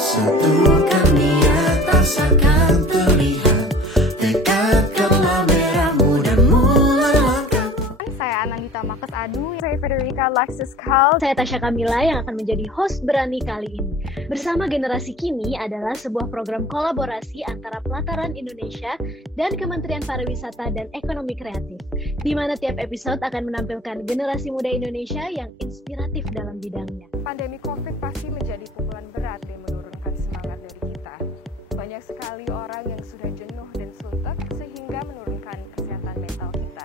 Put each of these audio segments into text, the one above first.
Satukan niat, rasakan terlihat dekat kamera dan mulai langkah. Saya Anandita Makes Adu. Saya Federica Alexis Kal. Saya Tasya Kamila yang akan menjadi host Berani kali ini. Bersama Generasi Kini adalah sebuah program kolaborasi antara Pelataran Indonesia dan Kementerian Pariwisata dan Ekonomi Kreatif, di mana tiap episode akan menampilkan generasi muda Indonesia yang inspiratif dalam bidangnya. Pandemi COVID pasti menjadi pukulan berat dan menurunkan semangat dari kita. Banyak sekali orang yang sudah jenuh dan suntuk sehingga menurunkan kesehatan mental kita.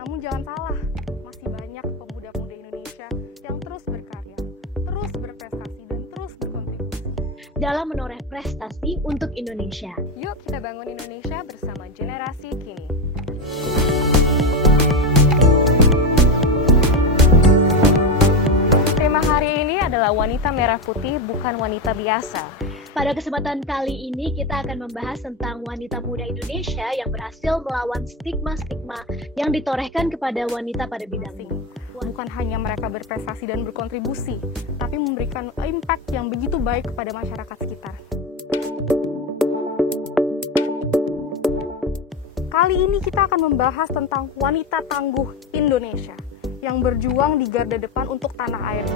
Namun jangan salah, masih banyak pemuda-pemuda Indonesia yang terus berkarya, terus berprestasi dan terus berkontribusi dalam menoreh prestasi untuk Indonesia. Yuk kita bangun Indonesia bersama Generasi Kini. Tema hari ini adalah wanita merah putih bukan wanita biasa. Pada kesempatan kali ini kita akan membahas tentang wanita muda Indonesia yang berhasil melawan stigma-stigma yang ditorehkan kepada wanita pada bidangnya. Bukan hanya mereka berprestasi dan berkontribusi, tapi memberikan impact yang begitu baik kepada masyarakat sekitar. Kali ini kita akan membahas tentang wanita tangguh Indonesia yang berjuang di garda depan untuk tanah air.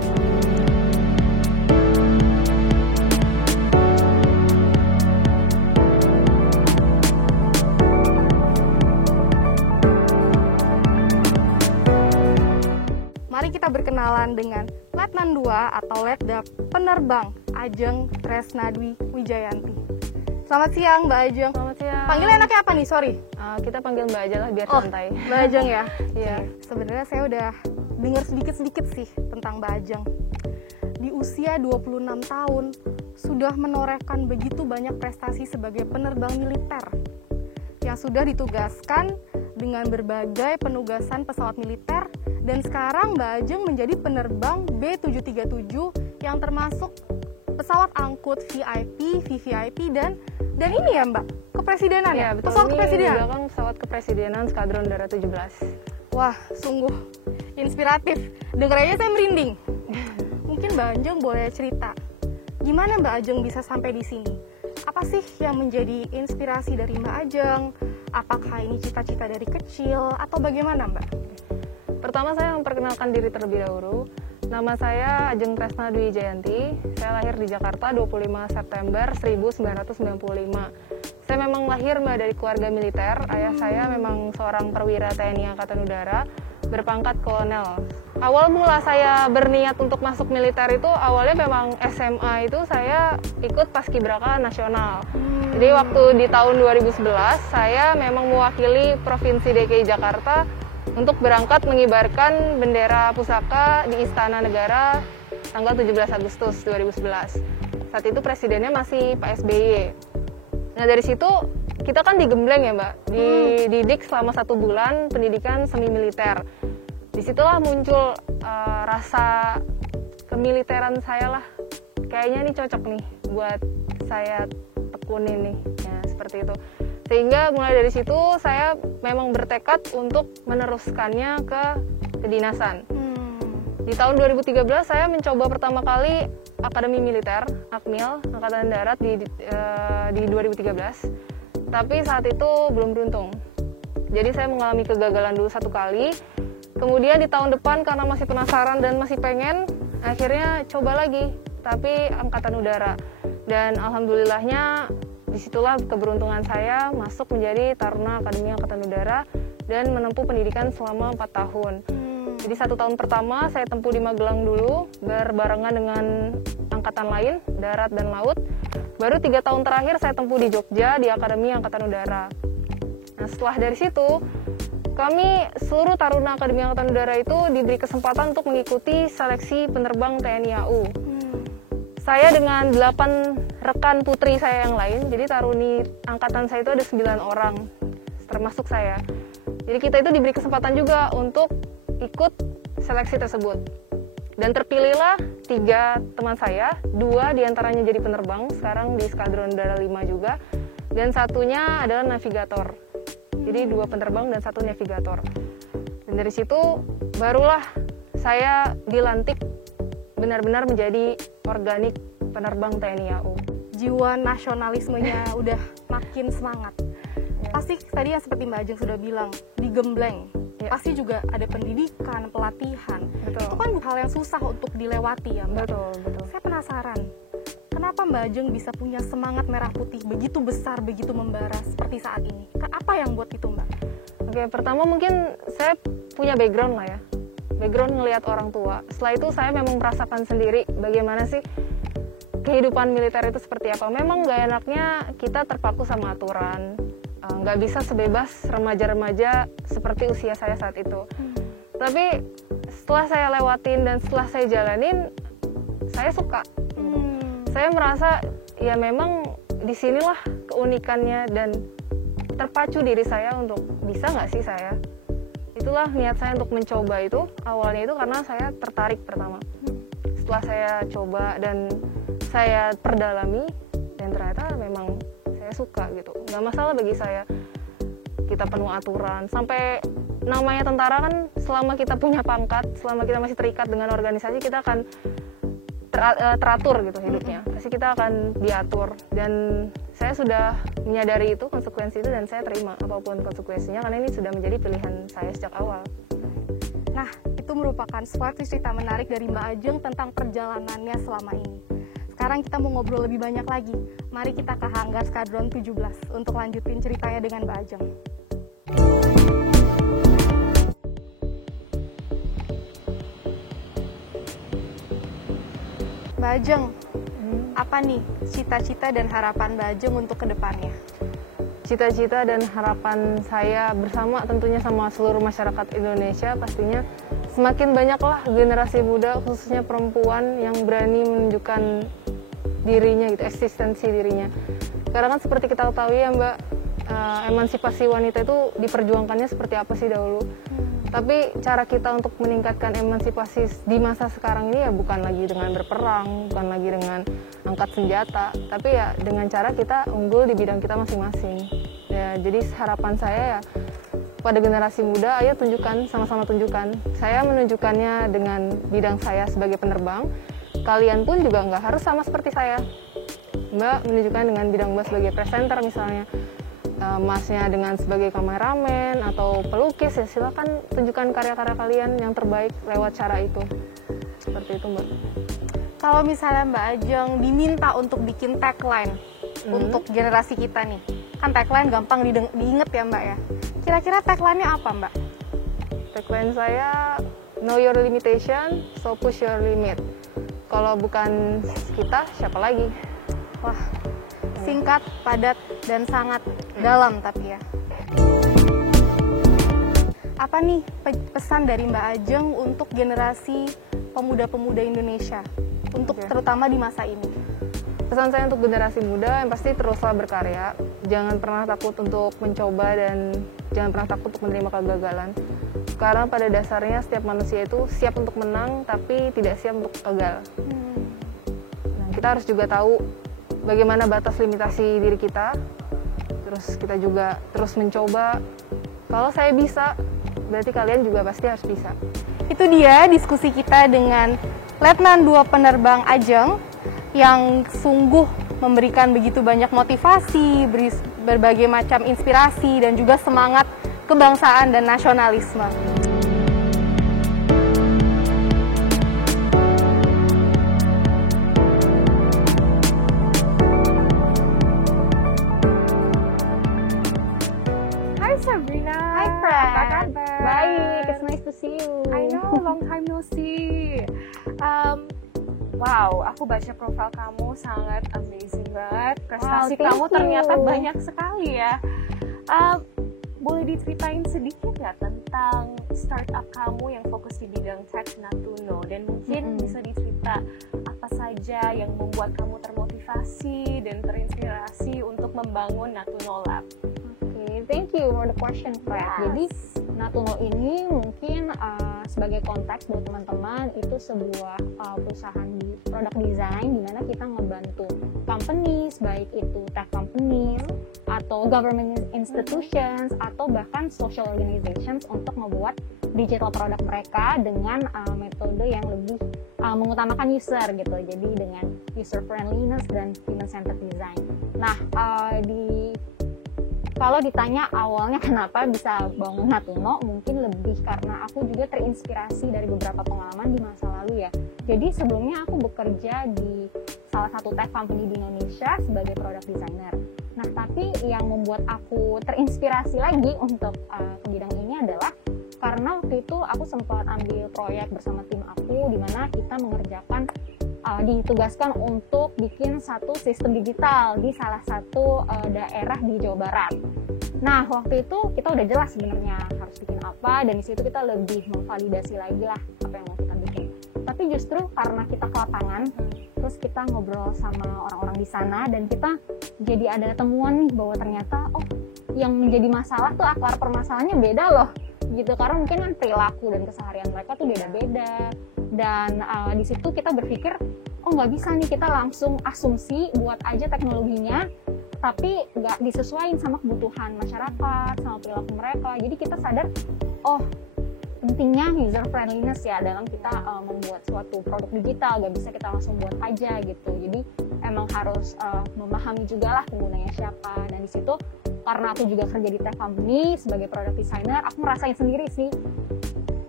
Mari kita berkenalan dengan Letnan 2 atau Letda Penerbang Ajeng Tresnadwi Wijayanti. Selamat siang Mbak Ajeng. Selamat siang. Panggilnya enaknya apa nih? Sorry. Kita panggil Mbak aja lah biar santai. Mbak Ajeng ya? Iya. Sebenarnya saya udah dengar sedikit-sedikit sih tentang Mbak Ajeng. Di usia 26 tahun, sudah menorehkan begitu banyak prestasi sebagai penerbang militer yang sudah ditugaskan dengan berbagai penugasan pesawat militer, dan sekarang Mbak Ajeng menjadi penerbang B737 yang termasuk pesawat angkut VIP, VVIP, dan ini ya Mbak, kepresidenan ya? Betul. Pesawat ini kepresidenan? di belakang pesawat kepresidenan Skadron Darat 17. Wah, sungguh inspiratif. Dengarnya saya merinding. Mungkin Mbak Ajeng boleh cerita, gimana Mbak Ajeng bisa sampai di sini? Apa sih yang menjadi inspirasi dari Mbak Ajeng? Apakah ini cita-cita dari kecil atau bagaimana Mbak? Pertama saya memperkenalkan diri terlebih dahulu. Nama saya Ajeng Tresnadwi Wijayanti. Saya lahir di Jakarta 25 September 1995. Saya memang lahir dari keluarga militer. Ayah saya memang seorang perwira TNI Angkatan Udara berpangkat kolonel. Awal mula saya berniat untuk masuk militer itu awalnya memang SMA itu saya ikut Paskibraka Nasional. Jadi waktu di tahun 2011 saya memang mewakili Provinsi DKI Jakarta untuk berangkat mengibarkan bendera pusaka di Istana Negara tanggal 17 Agustus 2011. Saat itu presidennya masih Pak SBY. Nah dari situ kita kan digembleng ya Mbak, dididik selama 1 bulan pendidikan semi militer. Disitulah muncul rasa kemiliteran saya lah. Kayaknya ini cocok nih buat saya tekunin nih, ya, seperti itu. Sehingga mulai dari situ saya memang bertekad untuk meneruskannya ke kedinasan. Di tahun 2013 saya mencoba pertama kali Akademi Militer, Akmil, Angkatan Darat di 2013. Tapi saat itu belum beruntung. Jadi saya mengalami kegagalan dulu 1 kali. Kemudian di tahun depan karena masih penasaran dan masih pengen, akhirnya coba lagi, tapi Angkatan Udara. Dan alhamdulillahnya disitulah keberuntungan saya masuk menjadi Taruna Akademi Angkatan Udara dan menempuh pendidikan selama 4 tahun. Jadi 1 tahun pertama saya tempuh di Magelang dulu, berbarengan dengan angkatan lain, darat dan laut. Baru 3 tahun terakhir saya tempuh di Jogja di Akademi Angkatan Udara. Nah setelah dari situ, kami seluruh Taruna Akademi Angkatan Udara itu diberi kesempatan untuk mengikuti seleksi penerbang TNI AU. Saya dengan 8 rekan putri saya yang lain, jadi taruni angkatan saya itu ada 9 orang, termasuk saya. Jadi kita itu diberi kesempatan juga untuk ikut seleksi tersebut. Dan terpilihlah 3 teman saya, 2 diantaranya jadi penerbang, sekarang di Skadron Udara 5 juga, dan satunya adalah navigator. Jadi 2 penerbang dan 1 navigator. Dan dari situ barulah saya dilantik benar-benar menjadi organik penerbang TNI AU. Jiwa nasionalismenya udah makin semangat. Pasti tadi yang seperti Mbak Ajeng sudah bilang, digembleng. Pasti juga ada pendidikan, pelatihan. Betul. Itu kan hal yang susah untuk dilewati ya Mbak. Betul. Saya penasaran, kenapa Mbak Ajeng bisa punya semangat merah putih begitu besar, begitu membara seperti saat ini? Apa yang buat itu Mbak? Oke, pertama mungkin saya punya background lah ya. Background ngelihat orang tua. Setelah itu saya memang merasakan sendiri bagaimana sih kehidupan militer itu seperti apa. Memang gak enaknya kita terpaku sama aturan. Nggak bisa sebebas remaja-remaja seperti usia saya saat itu. Tapi setelah saya lewatin dan setelah saya jalanin, saya suka. Saya merasa ya memang disinilah keunikannya dan terpacu diri saya untuk bisa nggak sih saya. Itulah niat saya untuk mencoba itu. Awalnya itu karena saya tertarik pertama. Setelah saya coba dan saya perdalami dan ternyata memang suka gitu, nggak masalah bagi saya. Kita penuh aturan, sampai namanya tentara kan, selama kita punya pangkat, selama kita masih terikat dengan organisasi, kita akan teratur gitu hidupnya. Pasti kita akan diatur, dan saya sudah menyadari itu, konsekuensi itu, dan saya terima apapun konsekuensinya karena ini sudah menjadi pilihan saya sejak awal. Nah, itu merupakan suatu cerita menarik dari Mbak Ajeng tentang perjalanannya selama ini. Sekarang kita mau ngobrol lebih banyak lagi. Mari kita ke Hanggar Skadron 17 untuk lanjutin ceritanya dengan Mbak Ajeng. Mbak Ajeng, apa nih cita-cita dan harapan Mbak Ajeng untuk kedepannya? Cita-cita dan harapan saya bersama tentunya sama seluruh masyarakat Indonesia pastinya semakin banyaklah generasi muda, khususnya perempuan yang berani menunjukkan dirinya gitu, eksistensi dirinya. Karena kan seperti kita ketahui ya Mbak, emansipasi wanita itu diperjuangkannya seperti apa sih dahulu. Tapi cara kita untuk meningkatkan emansipasi di masa sekarang ini ya bukan lagi dengan berperang, bukan lagi dengan angkat senjata, tapi ya dengan cara kita unggul di bidang kita masing-masing. Ya, jadi harapan saya ya pada generasi muda, ayo tunjukkan, sama-sama tunjukkan. Saya menunjukkannya dengan bidang saya sebagai penerbang. Kalian pun juga nggak harus sama seperti saya. Mbak menunjukkan dengan bidang Mbak sebagai presenter misalnya, Masnya dengan sebagai kameramen atau pelukis, ya silakan tunjukkan karya-karya kalian yang terbaik lewat cara itu. Seperti itu Mbak. Kalau misalnya Mbak Ajeng diminta untuk bikin tagline untuk generasi kita nih, kan tagline gampang diinget ya Mbak ya. Kira-kira tagline-nya apa Mbak? Tagline saya, know your limitation, so push your limit. Kalau bukan kita, siapa lagi? Wah, singkat, padat, dan sangat dalam tapi ya. Apa nih pesan dari Mbak Ajeng untuk generasi pemuda-pemuda Indonesia, untuk terutama di masa ini? Pesan saya untuk generasi muda yang pasti teruslah berkarya. Jangan pernah takut untuk mencoba dan jangan pernah takut untuk menerima kegagalan. Karena pada dasarnya setiap manusia itu siap untuk menang tapi tidak siap untuk gagal. Nah, kita harus juga tahu bagaimana batas limitasi diri kita. Terus kita juga terus mencoba. Kalau saya bisa, berarti kalian juga pasti harus bisa. Itu dia diskusi kita dengan Letnan 2 Penerbang Ajeng yang sungguh memberikan begitu banyak motivasi, berbagai macam inspirasi, dan juga semangat kebangsaan dan nasionalisme. Hi Sabrina. Hi Fred. Apa kabar? Baik, it's nice to see you. I know, long time no see. Wow, aku baca profil kamu sangat amazing banget. Prestasi Wow, thank kamu you. ternyata banyak sekali ya. Boleh diceritain sedikit nggak tentang startup kamu yang fokus di bidang tech Natuno, dan mungkin bisa dicerita apa saja yang membuat kamu termotivasi dan terinspirasi untuk membangun Natuno Lab. Oke, thank you for the question, Fred. Yes. Jadi Natuno ini mungkin sebagai konteks buat teman-teman itu sebuah perusahaan di produk design di mana kita ngebantu companies, baik itu tech companies atau atau government institutions atau bahkan social organizations untuk membuat digital product mereka dengan metode yang lebih mengutamakan user gitu. Jadi dengan user friendliness dan human centered design. Nah, kalau ditanya awalnya kenapa bisa bangun Natuno, mungkin lebih karena aku juga terinspirasi dari beberapa pengalaman di masa lalu ya. Jadi sebelumnya aku bekerja di salah satu tech company di Indonesia sebagai product designer. Nah, tapi yang membuat aku terinspirasi lagi untuk ke bidang ini adalah karena waktu itu aku sempat ambil proyek bersama tim aku di mana kita mengerjakan ditugaskan untuk bikin satu sistem digital di salah satu daerah di Jawa Barat. Nah, waktu itu kita udah jelas sebenarnya harus bikin apa, dan di situ kita lebih memvalidasi lagi lah apa yang mau kita bikin. Tapi justru karena kita ke lapangan, terus kita ngobrol sama orang-orang di sana, dan kita jadi ada temuan nih bahwa ternyata yang menjadi masalah tuh akar permasalahannya beda loh gitu, karena mungkin kan perilaku dan keseharian mereka tuh beda-beda. Dan di situ kita berpikir, nggak bisa nih kita langsung asumsi buat aja teknologinya, tapi nggak disesuaikan sama kebutuhan masyarakat, sama perilaku mereka. Jadi kita sadar, pentingnya user friendliness ya dalam kita membuat suatu produk digital. Nggak bisa kita langsung buat aja gitu. Jadi emang harus memahami juga lah penggunanya siapa. Dan di situ karena aku juga kerja di tech company sebagai product designer, aku ngerasain sendiri sih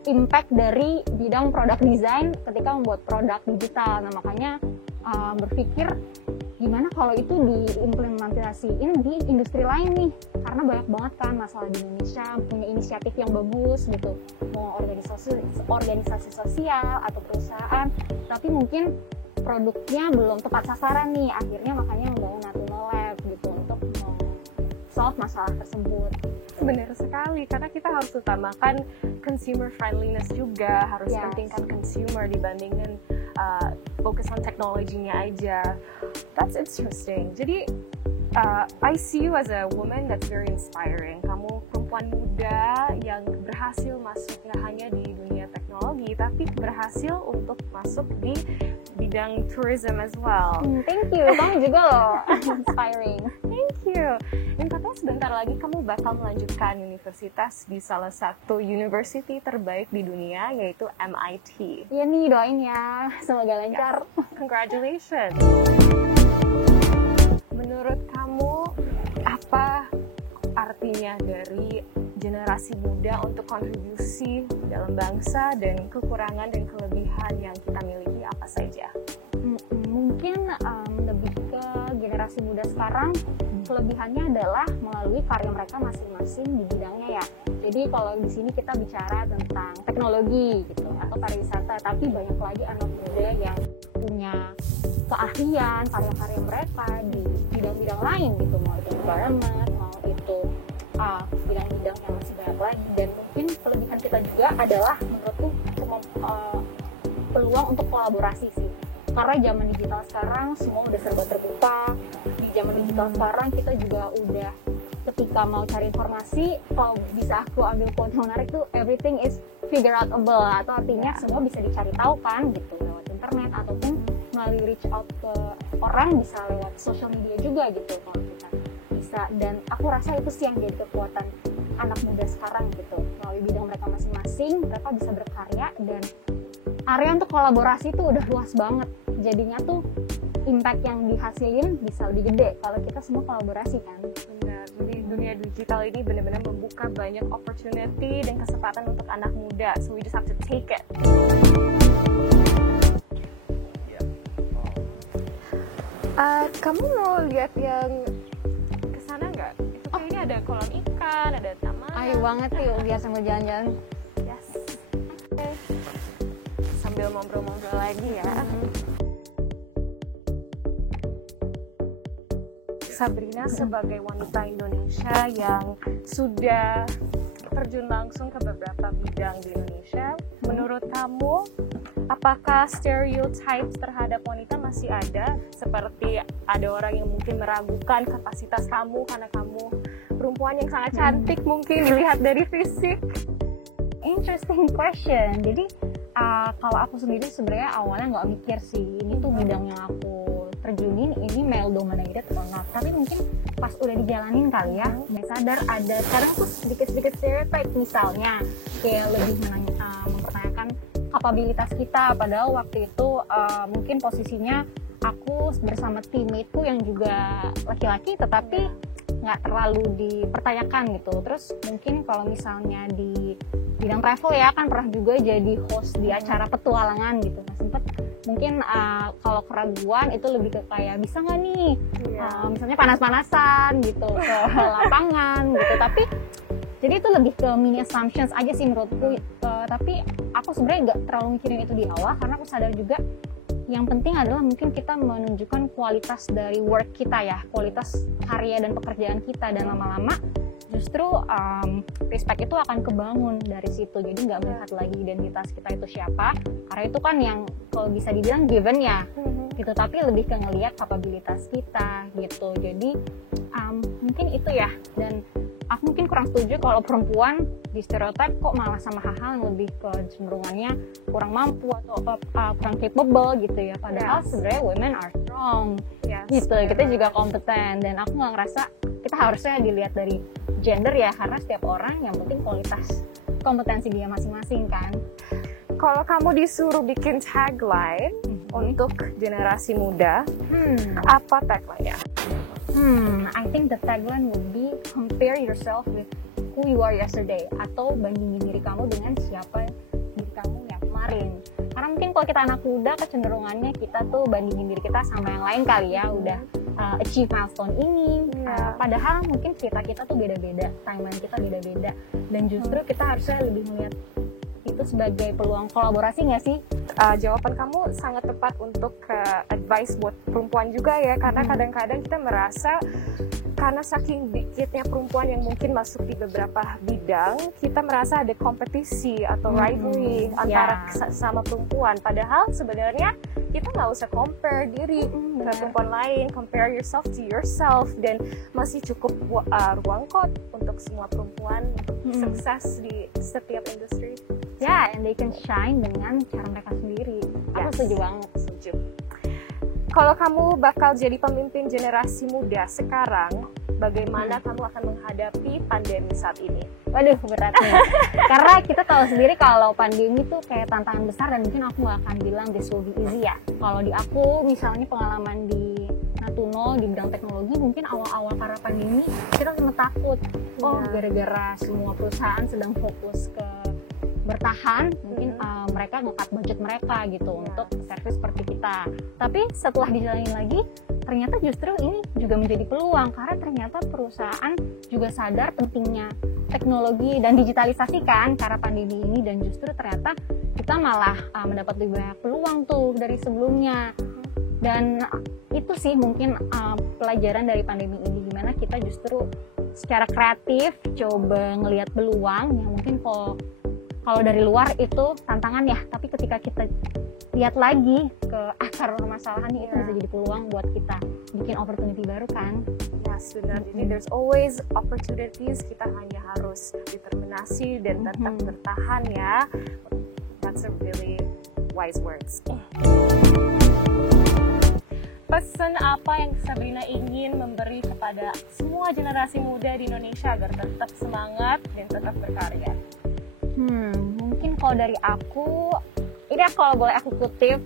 impact dari bidang product design ketika membuat produk digital. Nah, makanya berpikir gimana kalau itu diimplementasiin di industri lain nih, karena banyak banget kan masalah di Indonesia, punya inisiatif yang bagus gitu, mau organisasi sosial atau perusahaan, tapi mungkin produknya belum tepat sasaran nih. Akhirnya makanya membangun Natuno Lab gitu untuk solve masalah tersebut. Benar sekali, karena kita harus utamakan consumer friendliness juga, harus pentingkan consumer dibandingkan fokus on teknologinya aja. That's interesting. Jadi I see you as a woman that's very inspiring. Kamu perempuan muda yang berhasil masuk nggak hanya di dunia teknologi, tapi berhasil untuk masuk di bidang tourism as well. Thank you, kamu juga loh inspiring. Thank you. Dan katanya sebentar lagi kamu bakal melanjutkan universitas di salah satu university terbaik di dunia, yaitu MIT. Iya nih, doain ya, semoga lancar. Yes. Congratulations. Menurut kamu, apa artinya dari generasi muda untuk kontribusi dalam bangsa, dan kekurangan dan kelebihan yang kita miliki apa saja? Mungkin lebih ke generasi muda sekarang, kelebihannya adalah melalui karya mereka masing-masing di bidangnya ya. Jadi kalau di sini kita bicara tentang teknologi gitu atau pariwisata, tapi banyak lagi anak muda yang punya keahlian karya-karya mereka di bidang-bidang lain gitu, mau itu environment, mau itu bidang-bidang yang masih banyak lagi. Dan mungkin kelebihan kita juga adalah menurutku peluang untuk kolaborasi sih. Karena zaman digital sekarang semua udah serba terbuka. Di zaman digital sekarang kita juga udah, ketika mau cari informasi, kalau bisa aku ambil quote menarik tuh, everything is figure outable, atau artinya semua bisa dicari tahu kan gitu, lewat internet ataupun melalui reach out ke orang, bisa lewat social media juga gitu kalau kita bisa. Dan aku rasa itu sih yang jadi kekuatan anak muda sekarang gitu, melalui bidang mereka masing-masing mereka bisa berkarya, dan area untuk kolaborasi tuh udah luas banget. Jadinya tuh impact yang dihasilin bisa lebih gede kalau kita semua kolaborasi kan. Benar, jadi dunia digital ini benar-benar membuka banyak opportunity dan kesempatan untuk anak muda, so we just have to take it. Kamu mau lihat yang kesana nggak? Itu kayaknya ada kolam ikan, ada taman. Ayo banget yuk, biar sambil jalan-jalan. Yes. Okay. Sambil ngobrol-ngobrol lagi ya. Sabrina, sebagai wanita Indonesia yang sudah terjun langsung ke beberapa bidang di Indonesia, menurut kamu apakah stereotype terhadap wanita masih ada? Seperti ada orang yang mungkin meragukan kapasitas kamu karena kamu perempuan yang sangat cantik mungkin dilihat dari fisik. Interesting question. Jadi kalau aku sendiri sebenarnya awalnya nggak mikir sih ini tuh bidang yang aku terjunin ini male dominated or not, tapi mungkin pas udah dijalanin kali ya, nggak sadar ada sekarang tuh sedikit-sedikit stereotype, misalnya kayak lebih mempertanyakan kapabilitas kita, padahal waktu itu mungkin posisinya aku bersama teammateku yang juga laki-laki, tetapi nggak terlalu dipertanyakan gitu. Terus mungkin kalau misalnya di bidang travel ya, kan pernah juga jadi host di acara petualangan gitu. Nah, sempet mungkin kalau keraguan itu lebih ke kayak bisa nggak nih misalnya panas-panasan gitu ke lapangan gitu. Tapi jadi itu lebih ke mini assumptions aja sih menurutku. Tapi aku sebenarnya nggak terlalu mikirin itu di awal, karena aku sadar juga yang penting adalah mungkin kita menunjukkan kualitas dari work kita ya, kualitas karya dan pekerjaan kita, dan lama-lama justru respect itu akan kebangun dari situ. Jadi nggak melihat lagi identitas kita itu siapa, karena itu kan yang kalau bisa dibilang given ya gitu, tapi lebih ke ngelihat kapabilitas kita gitu. Jadi mungkin itu ya, dan aku mungkin kurang setuju kalau perempuan di stereotip kok malah sama hal-hal yang lebih ke cenderungannya kurang mampu atau kurang capable gitu ya, padahal sebenarnya women are strong gitu, kita juga kompeten, dan aku nggak ngerasa kita harusnya dilihat dari gender ya, karena setiap orang yang penting kualitas kompetensi dia masing-masing kan. Kalau kamu disuruh bikin tagline untuk generasi muda, apa tagline-nya? I think the tagline would be compare yourself with who you are yesterday, atau bandingin diri kamu dengan siapa diri kamu yang kemarin. Karena mungkin kalau kita anak muda kecenderungannya kita tuh bandingin diri kita sama yang lain kali ya, udah achieve milestone ini, padahal mungkin cerita kita tuh beda-beda, timeline kita beda-beda, dan justru kita harusnya lebih melihat itu sebagai peluang kolaborasi nggak sih? Jawaban kamu sangat tepat untuk advice buat perempuan juga ya, karena kadang-kadang kita merasa karena saking dikitnya perempuan yang mungkin masuk di beberapa bidang, kita merasa ada kompetisi atau rivalry antara sama perempuan, padahal sebenarnya kita nggak usah compare diri dengan perempuan lain, compare yourself to yourself, dan masih cukup ruang kok untuk semua perempuan untuk sukses di setiap industri. And they can shine dengan cara mereka sendiri. Aku setuju banget. Setuju. Kalau kamu bakal jadi pemimpin generasi muda sekarang, bagaimana kamu akan menghadapi pandemi saat ini? Waduh, berat nih. Karena kita tahu sendiri kalau pandemi tuh kayak tantangan besar, dan mungkin aku gak akan bilang this will be easy ya. Kalau di aku, misalnya pengalaman di Natuno di bidang teknologi, mungkin awal-awal karena pandemi kita sempat takut. Gara-gara semua perusahaan sedang fokus ke bertahan, mungkin mereka nge-cut budget mereka gitu untuk servis seperti kita. Tapi setelah dijalanin lagi, ternyata justru ini juga menjadi peluang, karena ternyata perusahaan juga sadar pentingnya teknologi dan digitalisasi kan karena pandemi ini, dan justru ternyata kita malah mendapat lebih banyak peluang tuh dari sebelumnya. Dan itu sih mungkin pelajaran dari pandemi ini, gimana kita justru secara kreatif coba ngelihat peluang yang mungkin kalau dari luar itu tantangan ya, tapi ketika kita lihat lagi ke akar permasalahannya, itu bisa jadi peluang buat kita bikin opportunity baru kan. Yes, benar. Jadi there's always opportunities, kita hanya harus determinasi dan tetap bertahan ya. That's a really wise words. Pesan apa yang Sabrina ingin memberi kepada semua generasi muda di Indonesia agar tetap semangat dan tetap berkarya? Mungkin kalau dari aku, ini kalau boleh aku kutip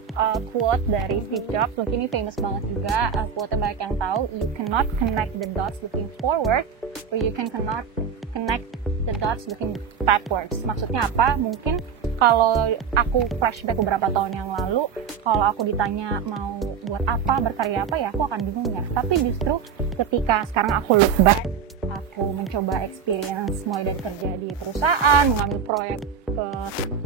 quote dari Steve Jobs, mungkin ini famous banget juga, quote yang banyak yang tahu, you cannot connect the dots looking forward, or you cannot connect the dots looking backwards. Maksudnya apa? Mungkin kalau aku flashback beberapa tahun yang lalu, kalau aku ditanya mau buat apa, berkarya apa, ya aku akan bingung ya. Tapi justru ketika sekarang aku look back, aku mencoba experience mulai dari kerja di perusahaan, mengambil proyek ke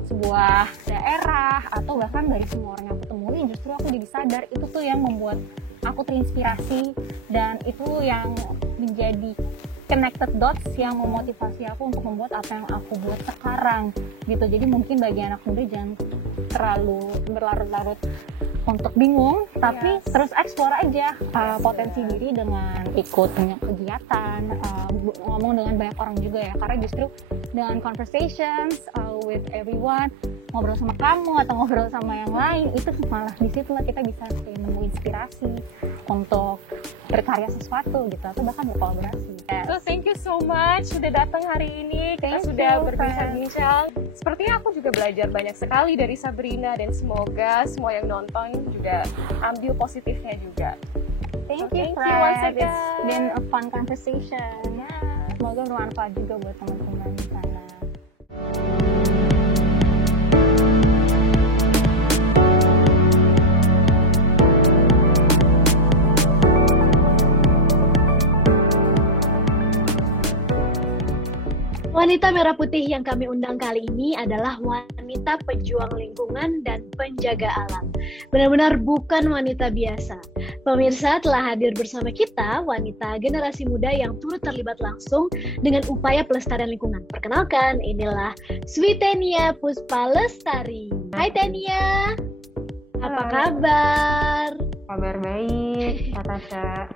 sebuah daerah, atau bahkan dari semua orang yang aku temuin, justru aku jadi sadar itu tuh yang membuat aku terinspirasi, dan itu yang menjadi connected dots yang memotivasi aku untuk membuat apa yang aku buat sekarang gitu. Jadi mungkin bagi anak muda jangan terlalu berlarut-larut untuk bingung, tapi terus explore aja potensi diri dengan ikut banyak kegiatan, ngomong dengan banyak orang juga ya, karena justru dengan conversations with everyone, ngobrol sama kamu atau ngobrol sama yang lain, itu malah disitulah kita bisa nemu inspirasi untuk berkarya sesuatu gitu atau bahkan berkolaborasi. So thank you so much sudah datang hari ini. Kita Thank sudah you, berbincang-bincang. Sepertinya aku juga belajar banyak sekali dari Sabrina dan semoga semua yang nonton juga ambil positifnya juga. Thank So, you, thank you once Fred. again. It's been a fun conversation. Semoga bermanfaat juga buat teman-teman di sana. Wanita merah putih yang kami undang kali ini adalah wanita pejuang lingkungan dan penjaga alam. Benar-benar bukan wanita biasa. Pemirsa, telah hadir bersama kita wanita generasi muda yang turut terlibat langsung dengan upaya pelestarian lingkungan. Perkenalkan, inilah Switenia Puspa Lestari. Hai Tenia, apa Halo. kabar? Kabar baik, Natasha.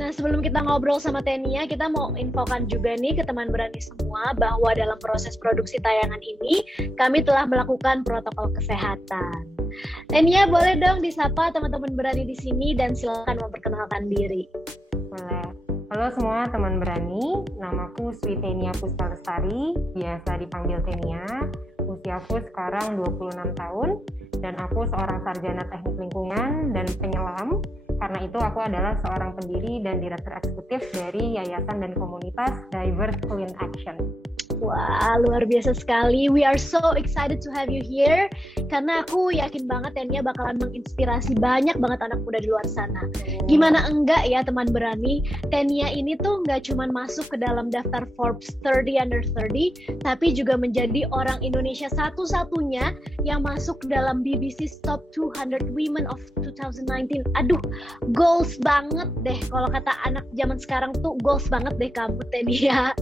Nah, sebelum kita ngobrol sama Tenia, kita mau infokan juga nih ke teman berani semua bahwa dalam proses produksi tayangan ini, kami telah melakukan protokol kesehatan. Tenia, boleh dong disapa teman-teman berani di sini dan silakan memperkenalkan diri. Boleh. Halo semua teman berani, namaku Switenia Puspa Lestari, biasa dipanggil Tenia. Usiaku sekarang 26 tahun, dan aku seorang sarjana teknik lingkungan dan penyelam. Karena itu aku adalah seorang pendiri dan direktur eksekutif dari yayasan dan komunitas Diverse Clean Action. Wah, luar biasa sekali. We are so excited to have you here. Karena aku yakin banget Tenia bakalan menginspirasi banyak banget anak muda di luar sana. Gimana enggak ya teman berani, Tenia ini tuh nggak cuma masuk ke dalam daftar Forbes 30 Under 30, tapi juga menjadi orang Indonesia satu-satunya yang masuk dalam BBC's Top 200 Women of 2019. Aduh, goals banget deh. Kalau kata anak zaman sekarang tuh goals banget deh kamu, Tenia.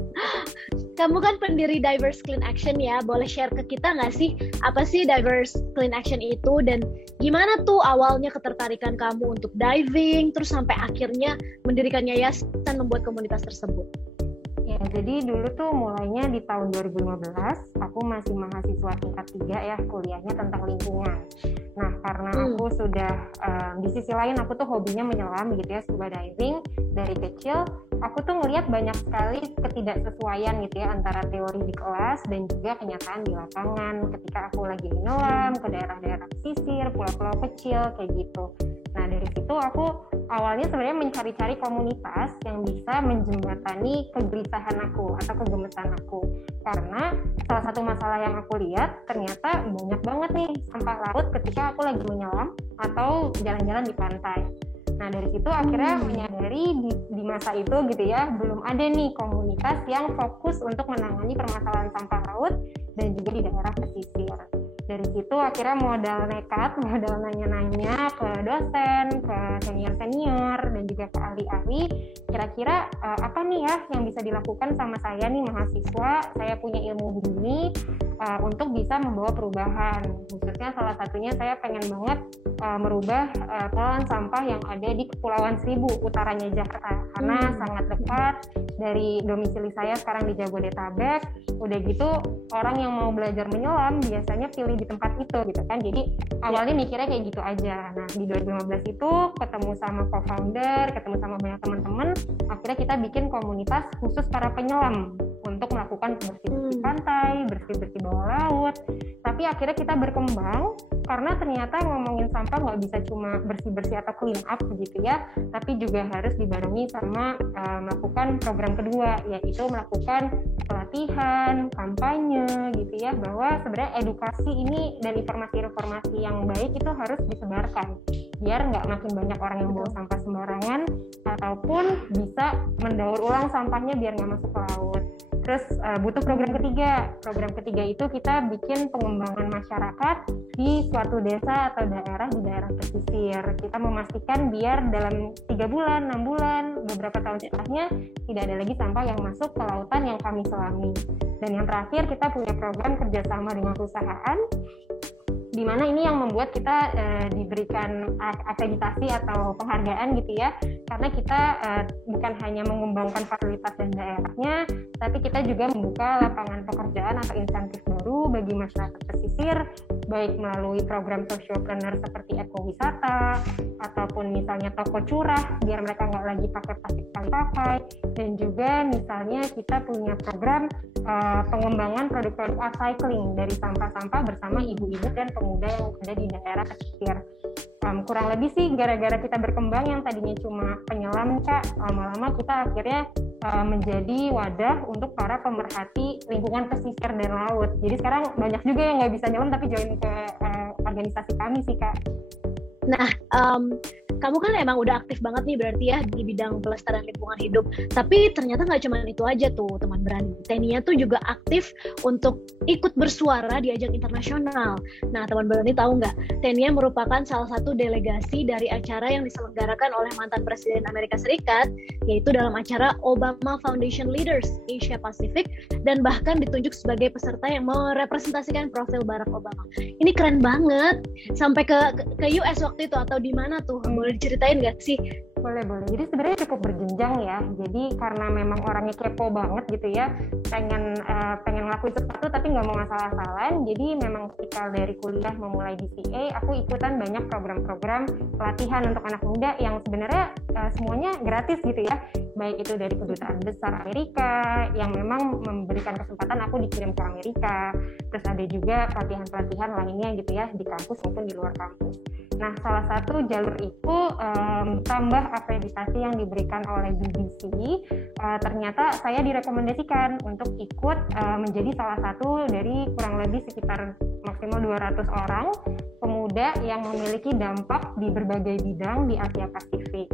Kamu kan pendiri Diverse Clean Action ya, boleh share ke kita nggak sih apa sih Diverse Clean Action itu dan gimana tuh awalnya ketertarikan kamu untuk diving, terus sampai akhirnya mendirikan yayasan membuat komunitas tersebut? Ya, jadi dulu tuh mulainya di tahun 2015, aku masih mahasiswa tingkat 3 ya, kuliahnya tentang lingkungan. Nah, karena aku sudah, di sisi lain aku tuh hobinya menyelam gitu ya, scuba diving dari kecil, aku tuh ngelihat banyak sekali ketidaksesuaian gitu ya, antara teori di kelas dan juga kenyataan di lapangan ketika aku lagi menyelam ke daerah-daerah pesisir, pulau-pulau kecil, kayak gitu. Nah, dari situ aku awalnya sebenarnya mencari-cari komunitas yang bisa menjembatani kegelisahan aku atau kegemesan aku. Karena salah satu masalah yang aku lihat ternyata banyak banget nih sampah laut ketika aku lagi menyelam atau jalan-jalan di pantai. Nah, dari situ akhirnya menyadari di masa itu gitu ya, belum ada nih komunitas yang fokus untuk menangani permasalahan sampah laut dan juga di daerah pesisir. Dari situ akhirnya modal nekat, modal nanya-nanya ke dosen, ke senior-senior, dan juga ke ahli-ahli, kira-kira apa nih ya yang bisa dilakukan sama saya nih mahasiswa, saya punya ilmu begini, untuk bisa membawa perubahan. Khususnya salah satunya saya pengen banget merubah pengelolaan sampah yang ada di Kepulauan Seribu, utaranya Jakarta, karena sangat dekat dari domisili saya sekarang di Jabodetabek. Udah gitu orang yang mau belajar menyelam biasanya pilih di tempat itu gitu kan, jadi awalnya mikirnya kayak gitu aja. Nah, di 2015 itu ketemu sama co-founder, ketemu sama banyak teman-teman, akhirnya kita bikin komunitas khusus para penyelam untuk melakukan bersih-bersih pantai, bersih-bersih bawah laut. Tapi akhirnya kita berkembang karena ternyata ngomongin sampah nggak bisa cuma bersih-bersih atau clean up gitu ya, tapi juga harus dibarengi sama melakukan program kedua, yaitu melakukan pelatihan, kampanye gitu ya, bahwa sebenarnya edukasi ini dan informasi-informasi yang baik itu harus disebarkan biar nggak makin banyak orang yang bawa sampah sembarangan ataupun bisa mendaur ulang sampahnya biar nggak masuk ke laut. Terus butuh program ketiga. Program ketiga itu kita bikin pengembangan masyarakat di suatu desa atau daerah di daerah pesisir. Kita memastikan biar dalam 3 bulan, 6 bulan, beberapa tahun setelahnya tidak ada lagi sampah yang masuk ke lautan yang kami selami. Dan yang terakhir kita punya program kerjasama dengan perusahaan di mana ini yang membuat kita diberikan akreditasi atau penghargaan gitu ya, karena kita bukan hanya mengembangkan fasilitas dan daerahnya, tapi kita juga membuka lapangan pekerjaan atau insentif baru bagi masyarakat pesisir, baik melalui program sociopreneur seperti ekowisata ataupun misalnya toko curah biar mereka nggak lagi pakai plastik sekali pakai, dan juga misalnya kita punya program pengembangan produk-produk upcycling dari sampah-sampah bersama ibu-ibu dan pemuda yang ada di daerah pesisir. Kurang lebih sih gara-gara kita berkembang yang tadinya cuma penyelam Kak, lama-lama kita akhirnya menjadi wadah untuk para pemerhati lingkungan pesisir dan laut. Jadi sekarang banyak juga yang nggak bisa nyelam tapi join ke organisasi kami sih Kak. Nah, kamu kan emang udah aktif banget nih berarti ya di bidang pelestarian lingkungan hidup. Tapi ternyata nggak cuma itu aja tuh teman berani. Tenia tuh juga aktif untuk ikut bersuara di ajang internasional. Nah, teman berani tahu nggak? Tenia merupakan salah satu delegasi dari acara yang diselenggarakan oleh mantan Presiden Amerika Serikat, yaitu dalam acara Obama Foundation Leaders Asia Pacific, dan bahkan ditunjuk sebagai peserta yang merepresentasikan profil Barack Obama. Ini keren banget. Sampai ke US waktu itu atau di mana tuh? Boleh diceritain nggak sih? Boleh. Jadi sebenarnya cukup berjenjang ya. Jadi karena memang orangnya kepo banget gitu ya, pengen ngelakuin sesuatu tapi nggak mau asal-asalan. Jadi memang ketika dari kuliah memulai DCA, aku ikutan banyak program-program pelatihan untuk anak muda yang sebenarnya semuanya gratis gitu ya. Baik itu dari Kedutaan Besar Amerika yang memang memberikan kesempatan aku dikirim ke Amerika. Terus ada juga pelatihan-pelatihan lainnya gitu ya di kampus maupun di luar kampus. Nah, salah satu jalur itu tambah akreditasi yang diberikan oleh BBC. Ternyata saya direkomendasikan untuk ikut menjadi salah satu dari kurang lebih sekitar maksimal 200 orang pemuda yang memiliki dampak di berbagai bidang di Asia Pasifik.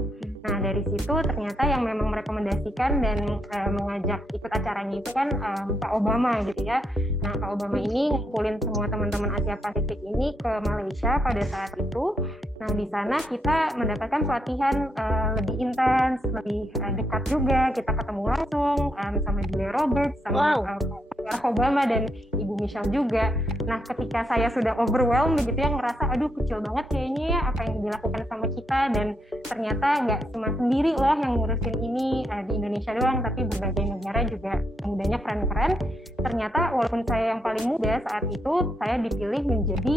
Nah, dari situ ternyata yang memang merekomendasikan dan mengajak ikut acaranya itu kan Pak Obama gitu ya. Nah, Pak Obama ini ngumpulin semua teman-teman Asia Pasifik ini ke Malaysia pada saat itu. Nah, di sana kita mendapatkan pelatihan lebih intens, lebih dekat juga. Kita ketemu langsung sama Julia Roberts, sama Barack Obama dan Ibu Michelle juga. Nah, ketika saya sudah overwhelmed begitu ya, ngerasa aduh kecil banget kayaknya ya apa yang dilakukan sama kita, dan ternyata nggak cuma sendiri loh yang ngurusin ini di Indonesia doang, tapi berbagai negara juga mudanya keren-keren. Ternyata walaupun saya yang paling muda saat itu, saya dipilih menjadi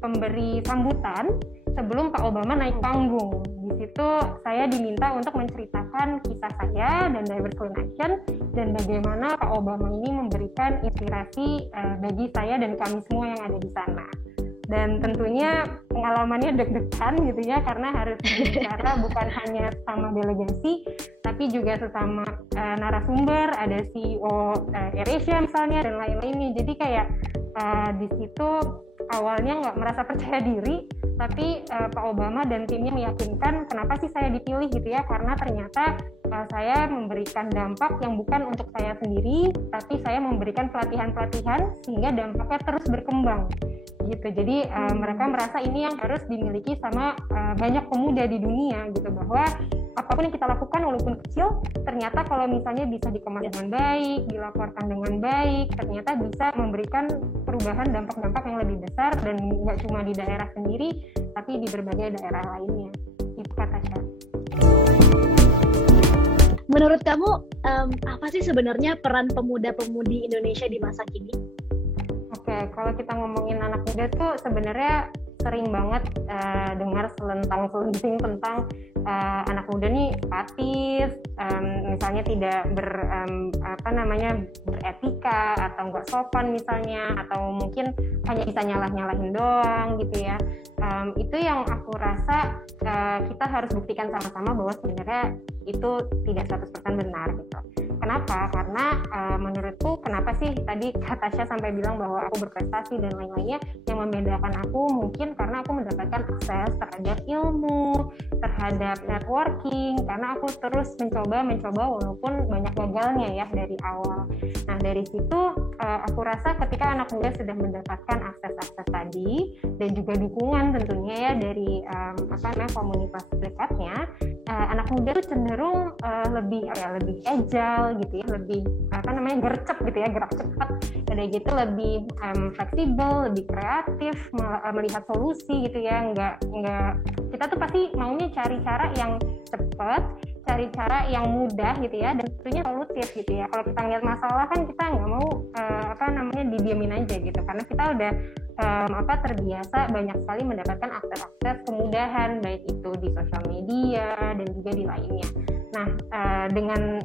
pemberi sambutan sebelum Pak Obama naik panggung. Di situ saya diminta untuk menceritakan kisah saya dan Diverse Clean Action dan bagaimana Pak Obama ini memberikan inspirasi bagi saya dan kami semua yang ada di sana. Dan tentunya pengalamannya deg-degan gitu ya, karena harus bicara bukan hanya sama delegasi, tapi juga sesama narasumber, ada CEO AirAsia misalnya dan lain-lainnya. Jadi kayak di situ awalnya nggak merasa percaya diri, tapi Pak Obama dan timnya meyakinkan kenapa sih saya dipilih gitu ya, karena ternyata saya memberikan dampak yang bukan untuk saya sendiri, tapi saya memberikan pelatihan-pelatihan sehingga dampaknya terus berkembang gitu. Jadi mereka merasa ini yang harus dimiliki sama banyak pemuda di dunia gitu, bahwa apapun yang kita lakukan walaupun kecil, ternyata kalau misalnya bisa dikemas dengan baik, dilaporkan dengan baik, ternyata bisa memberikan perubahan dampak-dampak yang lebih besar, dan nggak cuma di daerah sendiri, tapi di berbagai daerah lainnya. Itu kata Tasya. Menurut kamu, apa sih sebenarnya peran pemuda-pemudi Indonesia di masa kini? Oke, kalau kita ngomongin anak muda tuh sebenarnya sering banget dengar selentang-selenting tentang anak muda nih apatis, misalnya tidak beretika atau nggak sopan misalnya, atau mungkin hanya bisa nyalah-nyalahin doang gitu ya. Itu yang aku rasa kita harus buktikan sama-sama bahwa sebenarnya itu tidak 100% benar gitu. Kenapa? Karena menurutku kenapa sih tadi Kak Tasya sampai bilang bahwa aku berprestasi dan lain-lainnya, yang membedakan aku mungkin karena aku mendapatkan akses terhadap ilmu, terhadap networking, karena aku terus mencoba walaupun banyak gagalnya ya dari awal. Nah, dari situ aku rasa ketika anak muda sudah mendapatkan akses-akses tadi dan juga dukungan tentunya ya dari komunitas terdekatnya, anak muda tuh cenderung lebih agile gitu ya, lebih gercep gitu ya, gerak cepat, udah gitu lebih fleksibel, lebih kreatif, melihat solusi gitu ya. Nggak kita tuh pasti maunya cari cara yang cepat, cari cara yang mudah gitu ya, dan tentunya solutif gitu ya. Kalau kita ngeliat masalah kan kita nggak mau didiamin aja gitu, karena kita udah terbiasa banyak sekali mendapatkan akses kemudahan, baik itu di sosial media dan juga di lainnya. Nah, dengan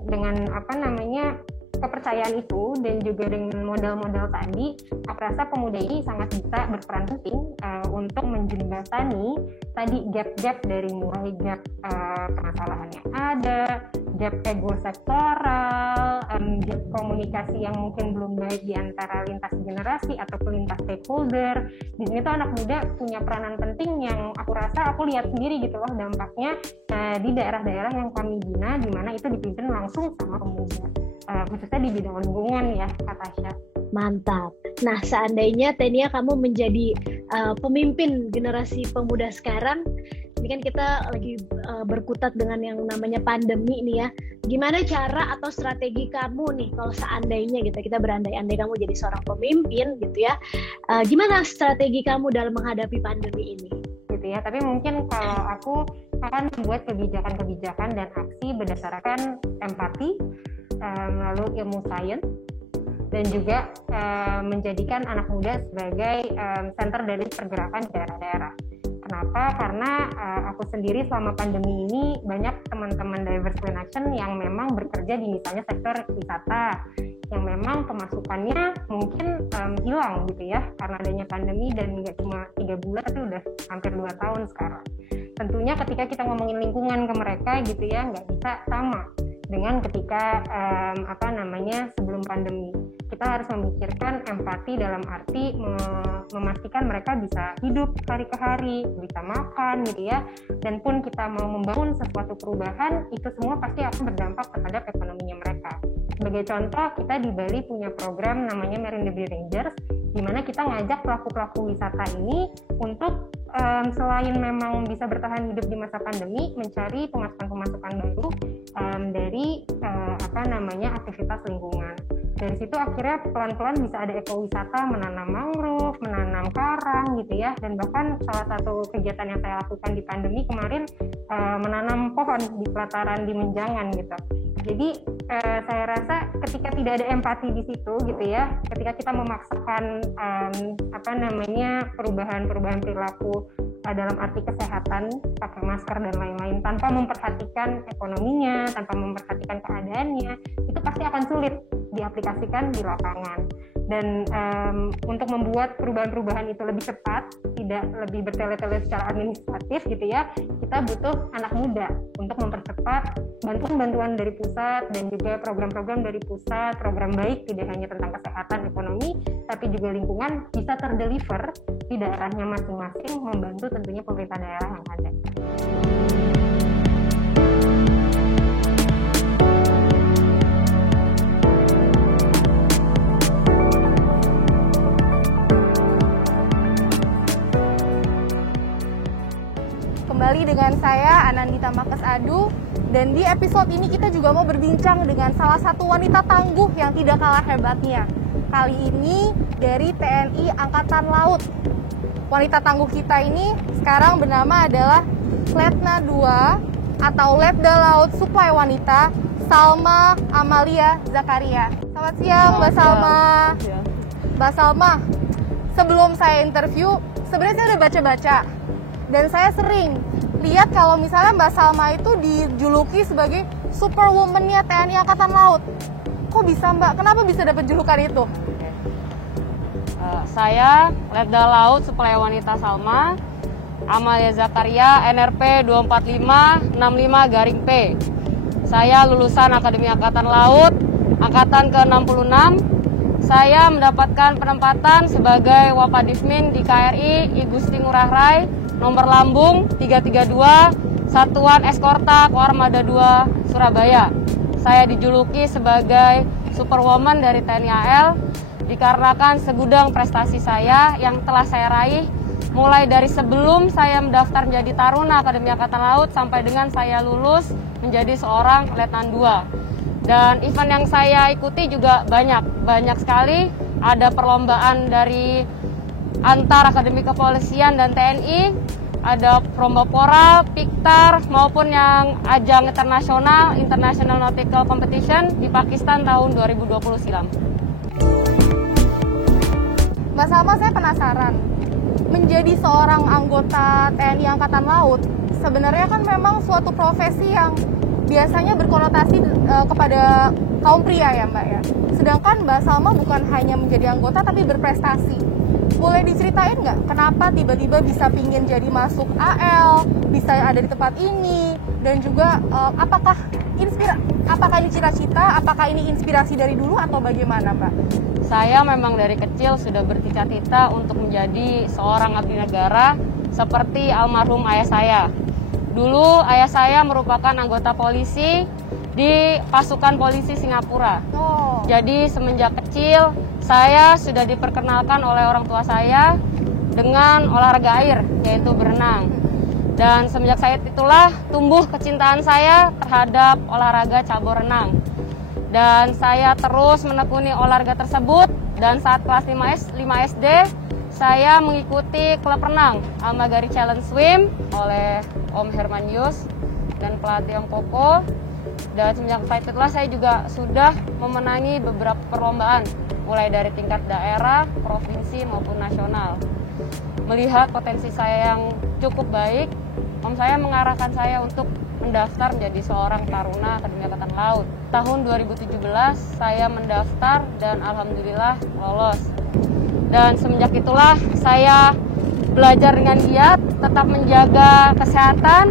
kepercayaan itu dan juga dengan modal-modal tadi, aku rasa pemuda ini sangat bisa berperan penting untuk menjembatani tadi gap-gap, dari mulai gap permasalahan yang ada, gap ego sektoral, gap komunikasi yang mungkin belum baik di antara lintas generasi ataupun lintas stakeholder. Di sini tuh anak muda punya peranan penting yang aku rasa aku lihat sendiri gitu loh dampaknya di daerah-daerah yang kami bina, di mana itu dipimpin langsung sama pemuda. Khususnya di bidang lingkungan ya, Kak Tasya. Mantap. Nah, seandainya Tania kamu menjadi pemimpin generasi pemuda sekarang, ini kan kita lagi berkutat dengan yang namanya pandemi nih ya. Gimana cara atau strategi kamu nih kalau seandainya gitu, kita berandai-andai kamu jadi seorang pemimpin gitu ya. Gimana strategi kamu dalam menghadapi pandemi ini? Gitu ya, tapi mungkin kalau aku akan membuat kebijakan-kebijakan dan aksi berdasarkan empati, lalu ilmu sains, dan juga menjadikan anak muda sebagai center dari pergerakan di daerah-daerah. Kenapa? Karena aku sendiri selama pandemi ini banyak teman-teman Diverse Plan Action yang memang bekerja di misalnya sektor wisata, yang memang pemasukannya mungkin hilang gitu ya karena adanya pandemi, dan nggak cuma 3 bulan tapi udah hampir 2 tahun sekarang. Tentunya ketika kita ngomongin lingkungan ke mereka gitu ya, nggak bisa sama dengan ketika sebelum pandemi. Kita harus memikirkan empati dalam arti memastikan mereka bisa hidup hari ke hari, bisa makan gitu ya. Dan pun kita mau membangun sesuatu perubahan, itu semua pasti akan berdampak terhadap ekonominya mereka. Sebagai contoh, kita di Bali punya program namanya Marine Debris Rangers, di mana kita ngajak pelaku-pelaku wisata ini untuk selain memang bisa bertahan hidup di masa pandemi, mencari pemasukan-pemasukan baru dari aktivitas lingkungan. Dari situ akhirnya pelan-pelan bisa ada ekowisata, menanam mangrove, menanam karang gitu ya, dan bahkan salah satu kegiatan yang saya lakukan di pandemi kemarin menanam pohon di pelataran di Menjangan gitu. Jadi saya rasa ketika tidak ada empati di situ gitu ya, ketika kita memaksakan perubahan perilaku dalam arti kesehatan, pakai masker dan lain-lain, tanpa memperhatikan ekonominya, tanpa memperhatikan keadaannya, itu pasti akan sulit diaplikasikan di lapangan. Dan untuk membuat perubahan-perubahan itu lebih cepat, tidak lebih bertele-tele secara administratif gitu ya, kita butuh anak muda untuk mempercepat bantuan dari pusat dan juga program-program dari pusat, program baik tidak hanya tentang kesehatan, ekonomi, tapi juga lingkungan bisa terdeliver di daerahnya masing-masing, membantu tentunya pemerintah daerah yang ada. Kembali dengan saya Anandita Makes Adu, dan di episode ini kita juga mau berbincang dengan salah satu wanita tangguh yang tidak kalah hebatnya. Kali ini dari TNI Angkatan Laut. Wanita tangguh kita ini sekarang bernama adalah Letna II atau Letda Laut Suplai Wanita Salma Amalia Zakaria. Selamat siang Mbak Salma. Mbak Salma, sebelum saya interview, sebenarnya saya udah baca-baca. Dan saya sering lihat kalau misalnya Mbak Salma itu dijuluki sebagai superwoman-nya TNI Angkatan Laut. Kok bisa Mbak? Kenapa bisa dapat julukan itu? Saya Letda Laut Suplai Wanita Salma Amalia Zakaria, NRP 24565-P. Saya lulusan Akademi Angkatan Laut, Angkatan ke-66. Saya mendapatkan penempatan sebagai Wapadifmin di KRI I Gusti Ngurah Rai, nomor lambung 332, Satuan Eskorta Koarmada 2, Surabaya. Saya dijuluki sebagai Superwoman dari TNI AL dikarenakan segudang prestasi saya yang telah saya raih mulai dari sebelum saya mendaftar menjadi Taruna Akademi Angkatan Laut sampai dengan saya lulus menjadi seorang Letnan 2. Dan event yang saya ikuti juga banyak sekali. Ada perlombaan dari antar Akademi Kepolisian dan TNI, ada Prombopora, Piktar, maupun yang ajang internasional, International Nautical Competition di Pakistan tahun 2020 silam. Mbak Salma, saya penasaran, menjadi seorang anggota TNI Angkatan Laut sebenarnya kan memang suatu profesi yang biasanya berkonotasi kepada kaum pria ya Mbak ya. Sedangkan Mbak Salma bukan hanya menjadi anggota tapi berprestasi. Boleh diceritain nggak kenapa tiba-tiba bisa pingin jadi masuk AL, bisa ada di tempat ini, dan juga apakah ini cita-cita, apakah ini inspirasi dari dulu atau bagaimana Mbak? Saya memang dari kecil sudah bercita-cita untuk menjadi seorang abdi negara seperti almarhum ayah saya. Dulu ayah saya merupakan anggota polisi di pasukan polisi Singapura. Jadi semenjak kecil saya sudah diperkenalkan oleh orang tua saya dengan olahraga air, yaitu berenang. Dan semenjak saat itulah tumbuh kecintaan saya terhadap olahraga cabur renang. Dan saya terus menekuni olahraga tersebut, dan saat kelas 5 SD saya mengikuti klub renang Almagari Challenge Swim oleh Om Herman Yus dan pelatih Om Koko. Dan semenjak saat itulah saya juga sudah memenangi beberapa perlombaan, mulai dari tingkat daerah, provinsi maupun nasional. Melihat potensi saya yang cukup baik, Om saya mengarahkan saya untuk mendaftar menjadi seorang Taruna Akademi Angkatan Laut. Tahun 2017 saya mendaftar dan alhamdulillah lolos. Dan semenjak itulah saya belajar dengan giat, tetap menjaga kesehatan,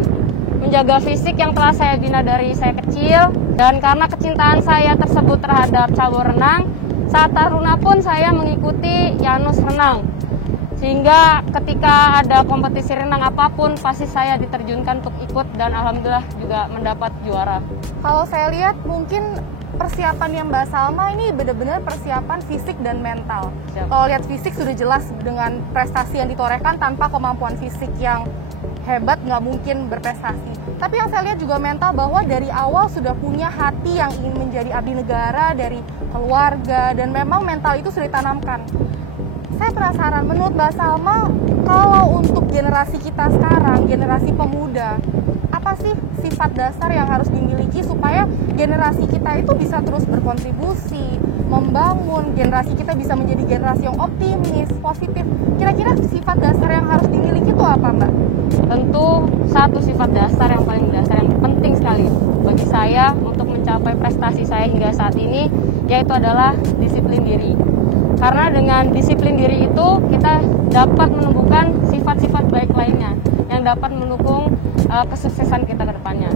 menjaga fisik yang telah saya bina dari saya kecil. Dan karena kecintaan saya tersebut terhadap cabur renang, saat Taruna pun saya mengikuti Yanus Renang. Sehingga ketika ada kompetisi renang apapun, pasti saya diterjunkan untuk ikut dan alhamdulillah juga mendapat juara. Kalau saya lihat mungkin persiapan yang Mbak Salma ini benar-benar persiapan fisik dan mental. Kalau lihat fisik sudah jelas dengan prestasi yang ditorehkan, tanpa kemampuan fisik yang hebat nggak mungkin berprestasi. Tapi yang saya lihat juga mental, bahwa dari awal sudah punya hati yang ingin menjadi abdi negara dari keluarga, dan memang mental itu sudah ditanamkan. Saya penasaran, menurut Mbak Salma, kalau untuk generasi kita sekarang, generasi pemuda, apa sih sifat dasar yang harus dimiliki supaya generasi kita itu bisa terus berkontribusi, membangun, generasi kita bisa menjadi generasi yang optimis, positif. Kira-kira sifat dasar yang harus dimiliki itu apa Mbak? Tentu satu sifat dasar yang paling dasar, yang penting sekali bagi saya untuk mencapai prestasi saya hingga saat ini, yaitu adalah disiplin diri. Karena dengan disiplin diri itu kita dapat menumbuhkan sifat-sifat baik lainnya yang dapat mendukung kesuksesan kita ke depannya.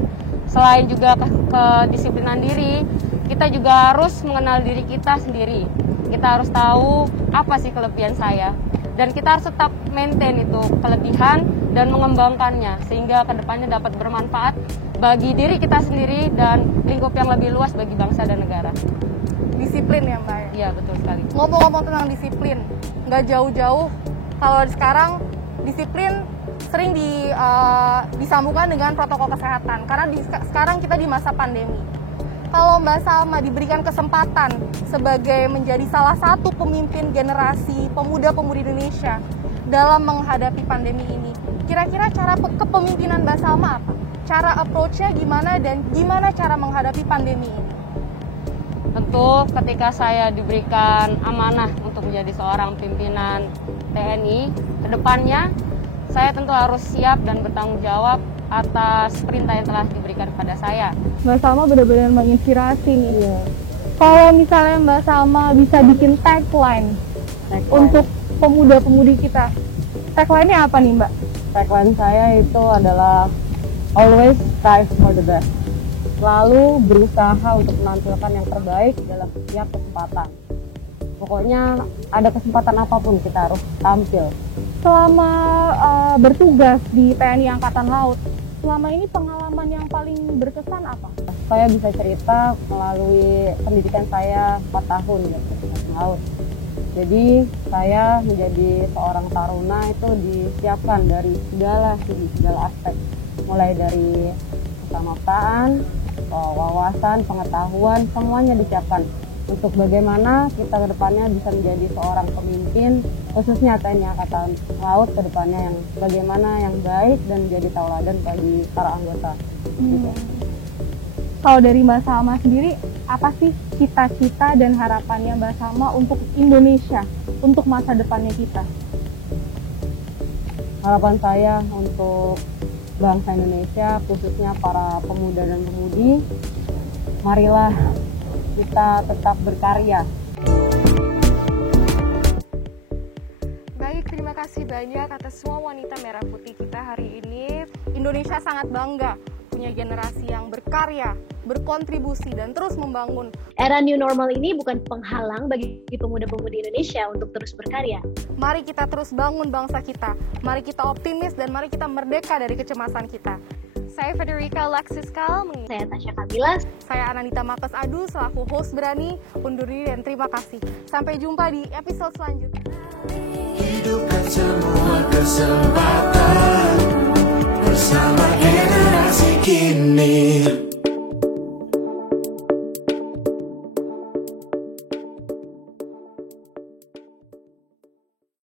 Selain juga kedisiplinan diri, kita juga harus mengenal diri kita sendiri. Kita harus tahu apa sih kelebihan saya, dan kita harus tetap maintain itu kelebihan dan mengembangkannya sehingga ke depannya dapat bermanfaat bagi diri kita sendiri dan lingkup yang lebih luas bagi bangsa dan negara. Disiplin ya Mbak? Iya, betul sekali. Ngomong-ngomong tentang disiplin, nggak jauh-jauh, kalau sekarang disiplin sering disambungkan dengan protokol kesehatan, karena sekarang kita di masa pandemi. Kalau Mbak Salma diberikan kesempatan sebagai menjadi salah satu pemimpin generasi pemuda-pemudi Indonesia dalam menghadapi pandemi ini, kira-kira cara kepemimpinan Mbak Salma apa? Cara approach-nya gimana, dan gimana cara menghadapi pandemi ini? Tentu ketika saya diberikan amanah untuk menjadi seorang pimpinan TNI, kedepannya saya tentu harus siap dan bertanggung jawab atas perintah yang telah diberikan kepada saya. Mbak Salma benar-benar menginspirasi nih. Kalau misalnya Mbak Salma bisa bikin tagline untuk pemuda-pemudi kita, tagline-nya apa nih Mbak? Tagline saya itu adalah always strive for the best. Selalu berusaha untuk menampilkan yang terbaik dalam setiap kesempatan. Pokoknya ada kesempatan apapun kita harus tampil. Selama bertugas di TNI Angkatan Laut, selama ini pengalaman yang paling berkesan apa? Saya bisa cerita melalui pendidikan saya 4 tahun di Angkatan Laut. Jadi saya menjadi seorang taruna itu disiapkan dari segala segi, segala aspek, mulai dari kesamaptaan, wawasan, pengetahuan, semuanya disiapkan untuk bagaimana kita ke depannya bisa menjadi seorang pemimpin, khususnya TNI Angkatan Laut ke depannya yang bagaimana yang baik dan menjadi tauladan bagi para anggota. Gitu. Kalau dari Mbak Salma sendiri, apa sih cita-cita dan harapannya Mbak Salma untuk Indonesia, untuk masa depannya kita? Harapan saya untuk bangsa Indonesia, khususnya para pemuda dan pemudi, marilah kita tetap berkarya. Baik, terima kasih banyak atas semua wanita merah putih kita hari ini. Indonesia sangat bangga punya generasi yang berkarya, berkontribusi, dan terus membangun. Era new normal ini bukan penghalang bagi pemuda-pemudi Indonesia untuk terus berkarya. Mari kita terus bangun bangsa kita. Mari kita optimis dan mari kita merdeka dari kecemasan kita. Saya Federica Laxiskal. Saya Tasya Kabila. Saya Anandita Makes Adu selaku host Berani. Undur diri dan terima kasih. Sampai jumpa di episode selanjutnya. Hidupkan semua kesempatan bersama generasi kini.